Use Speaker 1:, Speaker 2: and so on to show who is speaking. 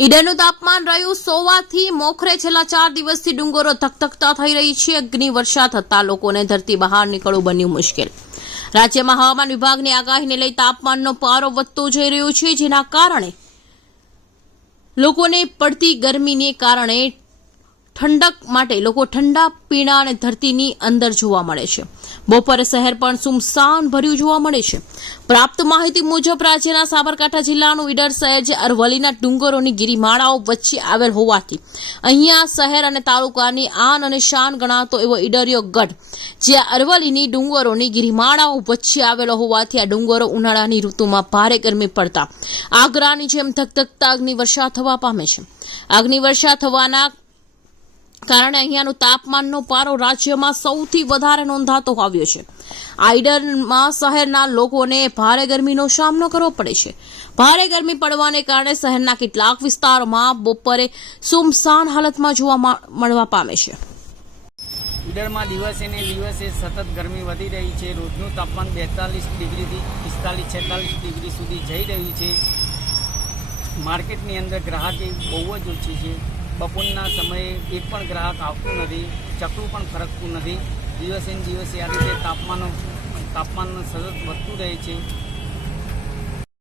Speaker 1: ઈડરનું તાપમાન રહ્યું સોવાથી મોખરે છેલ્લા ચાર દિવસથી ડુંગરો ધકધકતા થઈ રહી છે. અગ્નિ વર્ષા થતા લોકોને ધરતી બહાર નીકળવું બન્યું મુશ્કેલ. રાજ્યમાં હવામાન વિભાગની આગાહીને લઈ તાપમાનનો પારો વધતો જઈ રહ્યો છે, જેના કારણે લોકોને પડતી ગરમીને કારણે ઠંડક માટે લોકો ઠંડા પીણા અને ધરતીની અંદર જોવા મળે છે. બપોરે શહેર પણ સુમસાન ભર્યું જોવા મળે છે. પ્રાપ્ત માહિતી મુજબ રાજ્યના સાબરકાંઠા જિલ્લાનું ઈડર શહેર જે અરવલ્લીના ડુંગરોની ગિરિમાળાઓ વચ્ચે આવેલ હોવાથી અહીંયા શહેર અને તાલુકાની આન અને શાન ગણાતો એવો ઈડરિયો ગઢ જે અરવલ્લીની ડુંગરોની ગિરિમાળાઓ વચ્ચે આવેલો હોવાથી આ ડુંગરો ઉનાળાની ઋતુમાં ભારે ગરમી પડતા આગ્રાની જેમ ધગધગતા અગ્નિવર્ષા થવા પામે છે. અગ્નિવર્ષા થવાના કારણે અહીંયાનું તાપમાનનો પારો રાજ્યમાં સૌથી વધારે નોંધાતો આવ્યો છે. આઈડરમાં શહેરના લોકોને ભારે ગરમીનો સામનો કરવો પડે છે. ભારે ગરમી પડવાને કારણે શહેરના કેટલાક વિસ્તારોમાં બપોરે સુમસાન હાલતમાં જોવા મળવા પામે છે.
Speaker 2: ઈડરમાં દિવસે ને દિવસે સતત ગરમી વધી રહી છે. રોજનું તાપમાન બેતાલીસ ડિગ્રીથી પિસ્તાલીસ, છેતાલીસ ડિગ્રી સુધી જઈ રહ્યું છે. માર્કેટની અંદર ગ્રાહકી બહુ જ ઓછી છે. બપોરના સમયે એક પણ ગ્રાહક આવતું નથી ચકલું પણ ફરકતું નથી. દિવસે ને દિવસે આ રીતે તાપમાનો તાપમાન સતત વધતું રહે છે.